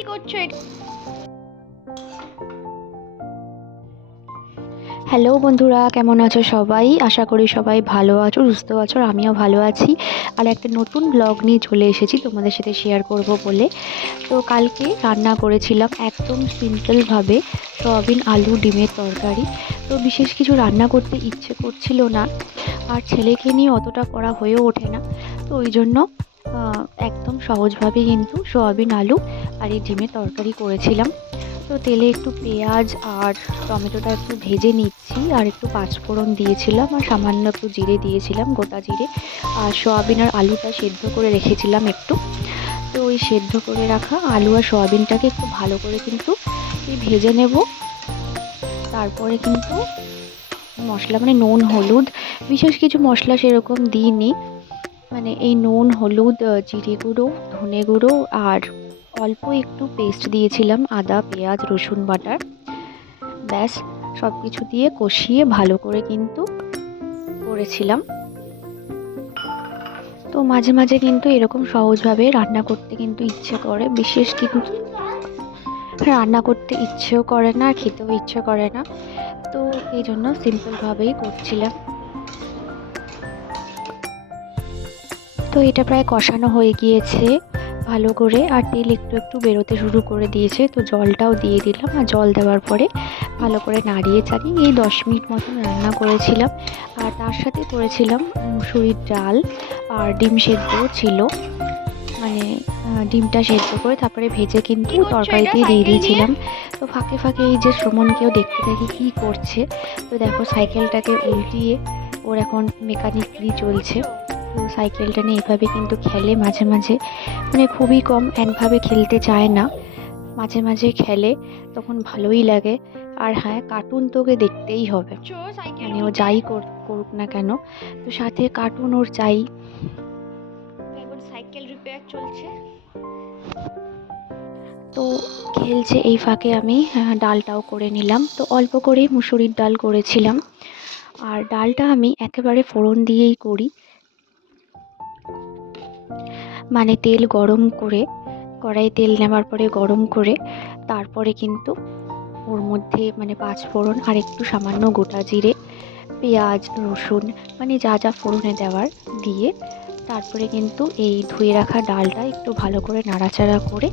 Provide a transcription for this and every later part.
কি করছো? হ্যালো বন্ধুরা, কেমন আছো সবাই? আশা করি সবাই ভালো আছো, সুস্থ আছো, আর আমিও ভালো আছি। আর একটা নতুন ব্লগ নিয়ে চলে এসেছি তোমাদের সাথে শেয়ার করব বলে। তো কালকে রান্না করেছিলাম একদম সিম্পলভাবে সয়াবিন আলু ডিমের তরকারি। তো বিশেষ কিছু রান্না করতে ইচ্ছে করছিল না, আর ছেলেকে নিয়ে অতটা করা হয়েও ওঠে না। তো ওই জন্য একদম সহজভাবে কিন্তু সয়াবিন আলু আর এই ডিমের তরকারি করেছিলাম। তো তেলে একটু পেঁয়াজ আর টমেটোটা একটু ভেজে নিচ্ছি, আর একটু পাঁচফোড়ন দিয়েছিলাম, আর সামান্য একটু জিরে দিয়েছিলাম, গোটা জিরে। আর সয়াবিন আর আলুটা সেদ্ধ করে রেখেছিলাম একটু। তো ওই সেদ্ধ করে রাখা আলু আর সয়াবিনটাকে একটু ভালো করে কিন্তু ভেজে নেব। তারপরে কিন্তু মশলা মানে নুন হলুদ, বিশেষ কিছু মশলা সেরকম দিইনি। মানে এই নুন হলুদ, জিরে গুঁড়ো, ধনে গুঁড়ো, আর অল্প একটু পেস্ট দিয়েছিলাম আদা পেঁয়াজ রসুন বাটার। ব্যাস, সব কিছু দিয়ে কষিয়ে ভালো করে কিন্তু করেছিলাম। তো মাঝে মাঝে কিন্তু এরকম সহজভাবে রান্না করতে কিন্তু ইচ্ছে করে, বিশেষ কিন্তু রান্না করতে ইচ্ছেও করে না, খেতেও ইচ্ছে করে না। তো এই জন্য সিম্পলভাবেই করছিলাম। তো এটা প্রায় কষানো হয়ে গিয়েছে ভালো করে, আর তেল একটু একটু বেরোতে শুরু করে দিয়েছে। তো জলটাও দিয়ে দিলাম, আর জল দেওয়ার পরে ভালো করে নাড়িয়ে চাড়িয়ে এই 10 মিনিট মতন রান্না করেছিলাম। আর তার সাথে করেছিলাম মুসুরির ডাল, আর ডিম সেদ্ধ ছিল। মানে ডিমটা সেদ্ধ করে তারপরে ভেজে কিন্তু তরকারিতে দিয়ে দিয়েছিলাম। তো ফাঁকে ফাঁকে এই যে শ্রমণকেও দেখতে থাকি কী করছে। তো দেখো সাইকেলটাকে উল্টিয়ে ওর এখন মেকানিক্যালি চলছে। তো সাইকেলটা নিয়ে এভাবে কিন্তু খেলে মাঝে মাঝে, মানে খুবই কম, একভাবে খেলতে চায় না, মাঝে মাঝে খেলে, তখন ভালোই লাগে। আর হ্যাঁ, কার্টুন তোকে দেখতেই হবে, মানে ও যাই করুক না কেন, তো সাথে কার্টুন ওর চাই। এখন সাইকেল রিপেয়ার চলছে। তো খেলছে, এই ফাঁকে আমি ডালটাও করে নিলাম। তো অল্প করেই মুসুরির ডাল করেছিলাম, আর ডালটা আমি একেবারে ফোড়ন দিয়েই করি। মানে তেল গরম করে, কড়াইয়ে তেল নেওয়ার পরে গরম করে তারপরে কিন্তু ওর মধ্যে মানে পাঁচফোড়ন আর একটু সামান্য গোটা জিরে, পেঁয়াজ রসুন, মানে যা যা ফোড়নে দেওয়ার দিয়ে তারপরে কিন্তু এই ধুয়ে রাখা ডালটা একটু ভালো করে নাড়াচাড়া করে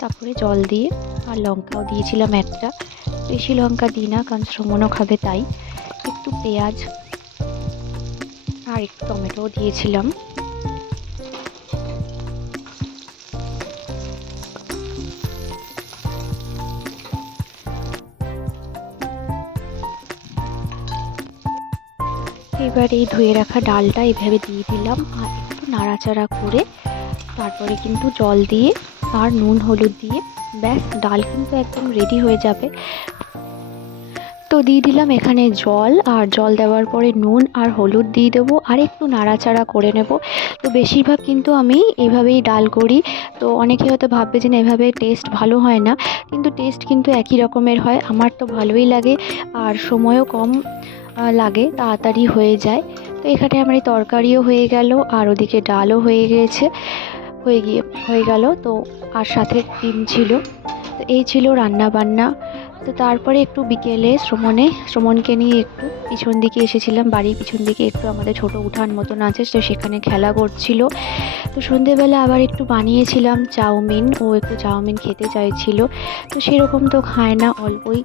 তারপরে জল দিয়ে, আর লঙ্কাও দিয়েছিলাম একটা, বেশি লঙ্কা দিই না কারণ শ্রমণও খাবে তাই। একটু পেঁয়াজ আর একটু টমেটোও দিয়েছিলাম। এবার এই ধুয়ে রাখা ডালটা এভাবে দিয়ে দিলাম, আর একটু নাড়াচাড়া করে তারপরে কিন্তু জল দিয়ে আর নুন হলুদ দিয়ে ব্যাস, ডাল কিন্তু একদম রেডি হয়ে যাবে। তো দিয়ে দিলাম এখানে জল, আর জল দেওয়ার পরে নুন আর হলুদ দিয়ে দেবো, আর একটু নাড়াচাড়া করে নেব। তো বেশিরভাগ কিন্তু আমি এভাবেই ডাল করি। তো অনেকে হয়তো ভাববে যে না এভাবে টেস্ট ভালো হয় না, কিন্তু টেস্ট কিন্তু একই রকমের হয়। আমার তো ভালোই লাগে, আর সময়ও কম লাগে, তাড়াতাড়ি হয়ে যায়। তো এখানে আমার এই তরকারিও হয়ে গেল, আর ওদিকে ডালও হয়ে গিয়েছে, হয়ে গেল। তো আর সাথে ডিম ছিল। তো এই ছিল রান্না বান্না। তো তারপরে একটু বিকেলে শ্রমণকে নিয়ে একটু পিছন দিকে এসেছিলাম, বাড়ির পিছন দিকে একটু আমাদের ছোট উঠান মতন আছে, তো সেখানে খেলা করছিল। তো সন্ধেবেলা আবার একটু বানিয়েছিলাম চাউমিন, ও একটু চাউমিন খেতে চাইছিল। তো সেরকম তো খায় না, অল্পই,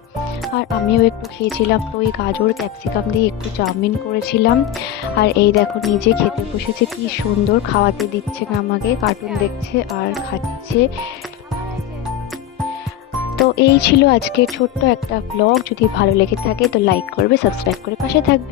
আর আমিও একটু খেয়েছিলাম। তো ওই গাজর ক্যাপসিকাম দিয়ে একটু চাউমিন করেছিলাম। আর এই দেখো নিজে খেতে বসেছে, কি সুন্দর খাওয়াতে দিচ্ছে আমাকে, কার্টুন দেখছে আর খাচ্ছে। তো এই ছিল আজকের ছোট্ট একটা ব্লগ। যদি ভালো লেগে থাকে তো লাইক করবে, সাবস্ক্রাইব করে পাশে থাকবে।